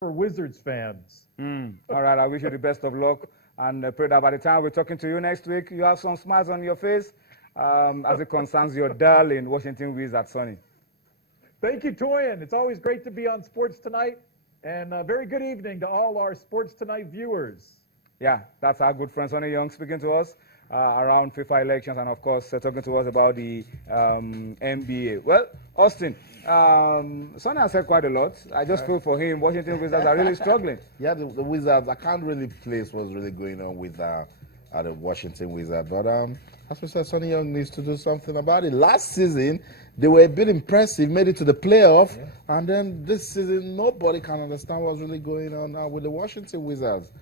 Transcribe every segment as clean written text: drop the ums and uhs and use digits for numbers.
for Wizards fans. All right, I wish you the best of luck, and pray that by the time we're talking to you next week, you have some smiles on your face as it concerns your darling Washington Wizards, Sonny. Thank you, Toyin. It's always great to be on Sports Tonight, and very good evening to all our Sports Tonight viewers. Yeah, that's our good friend Sonny Young speaking to us around FIFA elections, and of course talking to us about the NBA. Well, Austin, Sonny has said quite a lot. I just feel for him. Washington Wizards are really struggling. Yeah, the Wizards, I can't really place what's really going on with the Washington Wizards. But as we said, Sonny Young needs to do something about it. Last season, they were a bit impressive, made it to the playoff. And then this season, nobody can understand what's really going on with the Washington Wizards.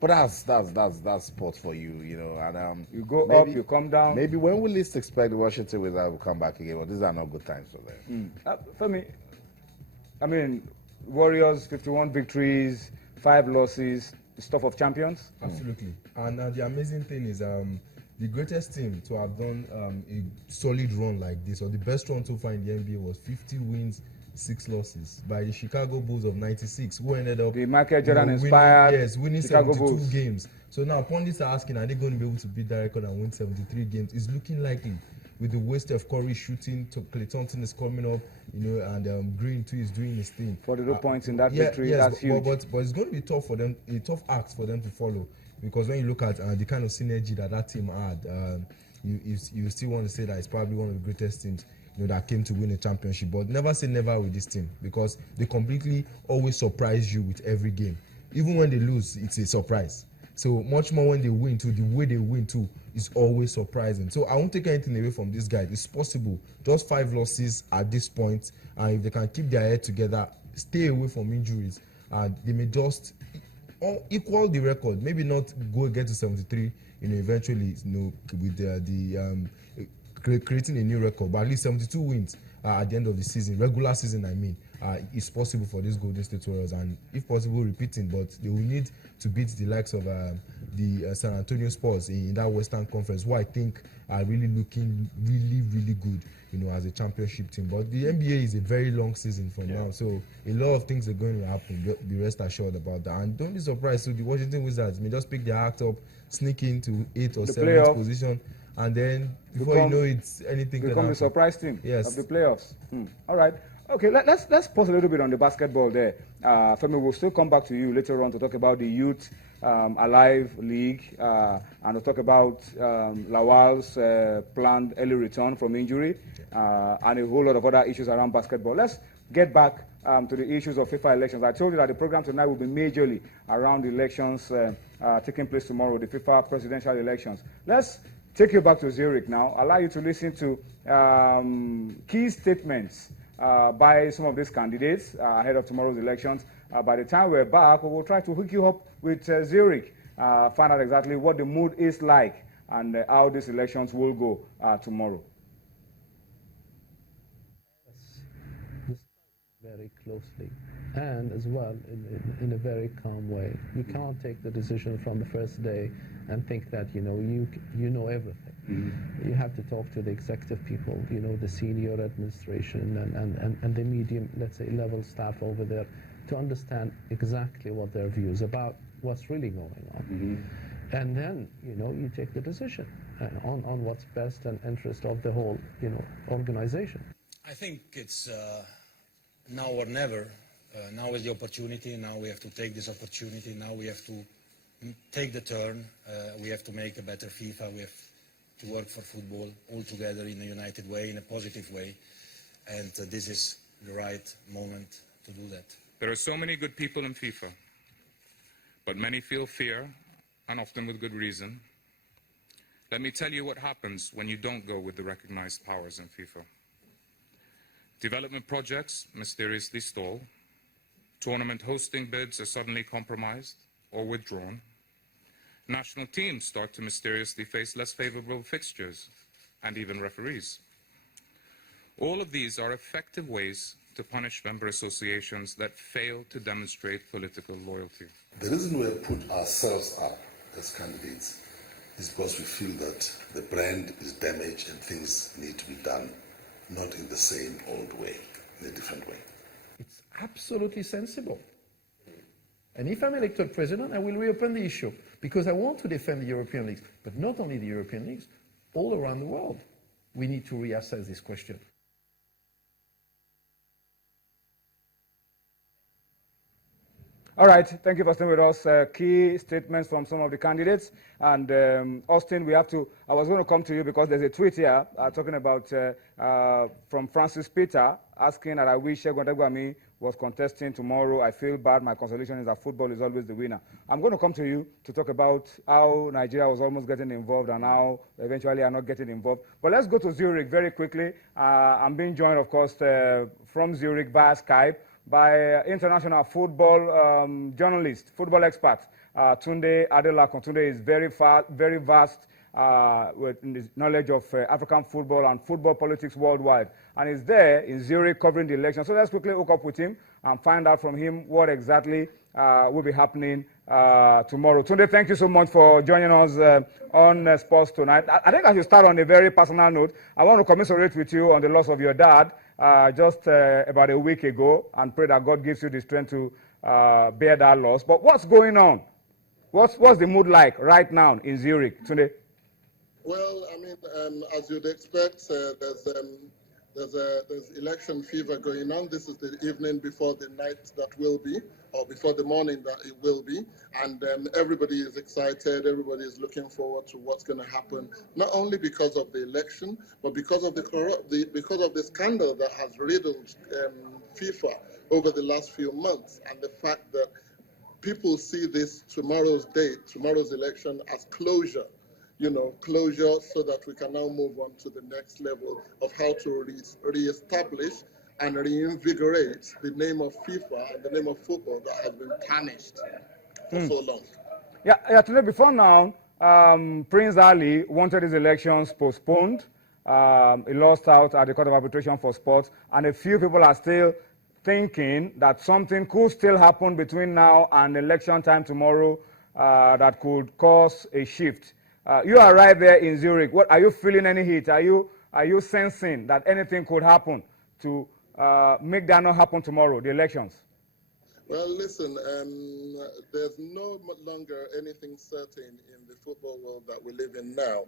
But that's sports for you, you know. And you go up, you come down. Maybe when we least expect the Washington Wizards will come back again, but these are not good times for them. For me, I mean, Warriors, 51 victories, 5 losses, stuff of champions. Absolutely. And the amazing thing is the greatest team to have done a solid run like this, or the best run so far in the NBA, was 50 wins, 6 losses by the Chicago Bulls of '96, who ended up the Michael Jordan inspired winning Chicago 72 Bulls. games. So now pundits are asking, are they going to be able to beat that record and win 73 games? It's looking likely, with the way Steph Curry shooting, Klay Thompson is coming up, you know, and Green too is doing his thing. 42 points in that victory, yes, that's huge. But it's going to be tough for them, a tough act for them to follow, because when you look at the kind of synergy that team had, you still want to say that it's probably one of the greatest teams, you know, that came to win a championship. But never say never with this team, because they completely always surprise you with every game. Even when they lose, it's a surprise. So much more when they win too. The way they win too is always surprising. So I won't take anything away from this guy. It's possible. Just 5 losses at this point, and if they can keep their head together, stay away from injuries, they may just equal the record. Maybe not go get to 73. You know, eventually, you know, with creating a new record, but at least 72 wins at the end of the season, regular season, I mean, it's possible for these Golden State Warriors, and if possible, repeating. But they will need to beat the likes of the San Antonio Spurs in that Western Conference, who I think are really looking really good, you know, as a championship team. But the NBA is a very long season from now, so a lot of things are going to happen. Be rest assured about that, and don't be surprised. So the Washington Wizards may just pick their act up, sneak into 8th or 7th position, and then before you know it, anything become the surprise team of the playoffs. All right. Okay, let's pause a little bit on the basketball there. Femi, we'll still come back to you later on to talk about the Youth Alive League and to talk about Lawal's planned early return from injury and a whole lot of other issues around basketball. Let's get back to the issues of FIFA elections. I told you that the program tonight will be majorly around the elections taking place tomorrow, the FIFA presidential elections. Let's take you back to Zurich now, allow you to listen to key statements by some of these candidates ahead of tomorrow's elections. By the time we're back, we will try to hook you up with Zurich, find out exactly what the mood is like and how these elections will go tomorrow. Very closely, and as well in a very calm way. You can't take the decision from the first day and think that you know everything. You have to talk to the executive people, you know, the senior administration and the medium, let's say, level staff over there, to understand exactly what their views about what's really going on. And then, you know, you take the decision on what's best and interest of the whole, you know, organization. I think it's now or never. Now is the opportunity. Now we have to take this opportunity. Now we have to take the turn. We have to make a better FIFA. We have to work for football all together in a united way, in a positive way. And this is the right moment to do that. There are so many good people in FIFA, but many feel fear, and often with good reason. Let me tell you what happens when you don't go with the recognized powers in FIFA. Development projects mysteriously stall. Tournament hosting bids are suddenly compromised or withdrawn. National teams start to mysteriously face less favorable fixtures and even referees. All of these are effective ways to punish member associations that fail to demonstrate political loyalty. The reason we have put ourselves up as candidates is because we feel that the brand is damaged and things need to be done not in the same old way, in a different way. It's absolutely sensible And if I'm elected president, I will reopen the issue because I want to defend the European leagues, but not only the European leagues, all around the world. We need to reassess this question. All right, thank you for staying with us. Key statements from some of the candidates. And Austin, I was going to come to you because there's a tweet here talking about from Francis Peter asking that I wish Segun Odegbami was contesting tomorrow. I feel bad. My consolation is that football is always the winner. I'm going to come to you to talk about how Nigeria was almost getting involved and how eventually are not getting involved. But let's go to Zurich very quickly. I'm being joined, of course, from Zurich via Skype by international football journalist, football expert, Tunde Adelakun. Tunde is very vast with his knowledge of African football and football politics worldwide. And he's there in Zurich covering the election. So let's quickly hook up with him and find out from him what exactly will be happening tomorrow. Tunde, thank you so much for joining us on Sports Tonight. I think I should start on a very personal note. I want to commiserate with you on the loss of your dad just about a week ago and pray that God gives you the strength to bear that loss. But what's going on? What's the mood like right now in Zurich, Tunde? Well, I mean, as you'd expect, there's election fever going on. This is the evening before the night that will be, or before the morning that it will be, and everybody is excited. Everybody is looking forward to what's going to happen, not only because of the election, but because of the scandal that has riddled FIFA over the last few months, and the fact that people see tomorrow's election as closure. Closure so that we can now move on to the next level of how to re-establish and reinvigorate the name of FIFA and the name of football that has been tarnished for so long. Yeah, today before now, Prince Ali wanted his elections postponed. He lost out at the Court of Arbitration for Sports, and a few people are still thinking that something could still happen between now and election time tomorrow that could cause a shift. You are right there in Zurich. What are you feeling? Any heat? Are you sensing that anything could happen to make that not happen tomorrow, the elections? Well, listen, there's no longer anything certain in the football world that we live in now.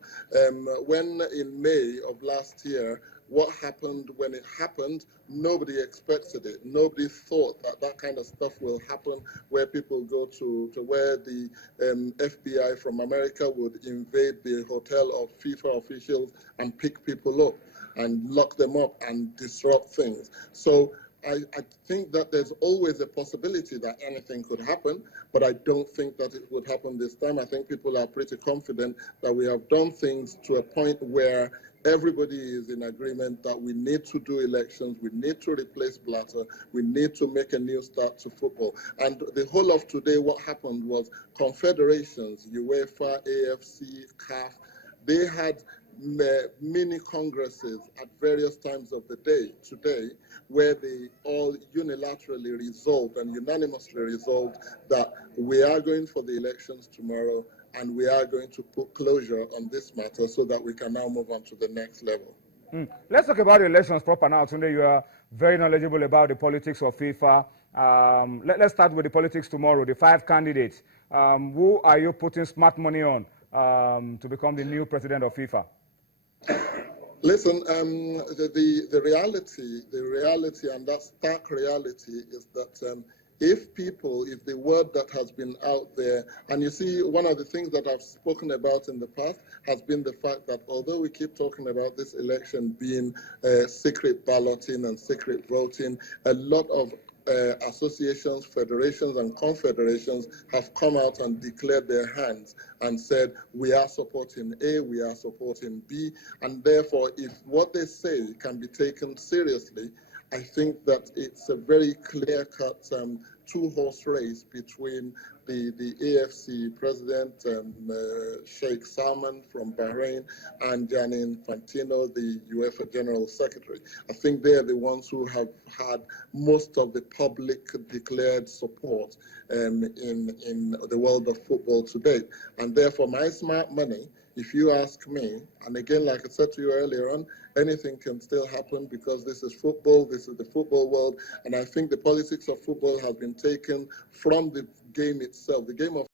When in May of last year, what happened when it happened, nobody expected it. Nobody thought that kind of stuff will happen, where people go to where the FBI from America would invade the hotel of FIFA officials and pick people up and lock them up and disrupt things. So I think that there's always a possibility that anything could happen, but I don't think that it would happen this time. I think people are pretty confident that we have done things to a point where everybody is in agreement that we need to do elections, we need to replace Blatter, we need to make a new start to football. And the whole of today, what happened was confederations, UEFA, AFC, CAF, they had mini congresses at various times of the day today, where they all unilaterally resolved and unanimously resolved that we are going for the elections tomorrow and we are going to put closure on this matter so that we can now move on to the next level. Let's talk about the elections proper now. Tunde, you are very knowledgeable about the politics of FIFA. Let's start with the politics tomorrow, the 5 candidates. Who are you putting smart money on to become the new president of FIFA? Listen, the reality, and that stark reality is that if the word that has been out there, and you see, one of the things that I've spoken about in the past has been the fact that although we keep talking about this election being secret balloting and secret voting, a lot of associations, federations, and confederations have come out and declared their hands and said, we are supporting A, we are supporting B, and therefore, if what they say can be taken seriously, I think that it's a very clear-cut two-horse race between the AFC president, Sheikh Salman from Bahrain, and Gianni Infantino, the UEFA General Secretary. I think they're the ones who have had most of the public declared support in the world of football to date. And therefore, my smart money if you ask me, and again, like I said to you earlier on, anything can still happen because this is football, this is the football world, and I think the politics of football has been taken from the game itself. The game of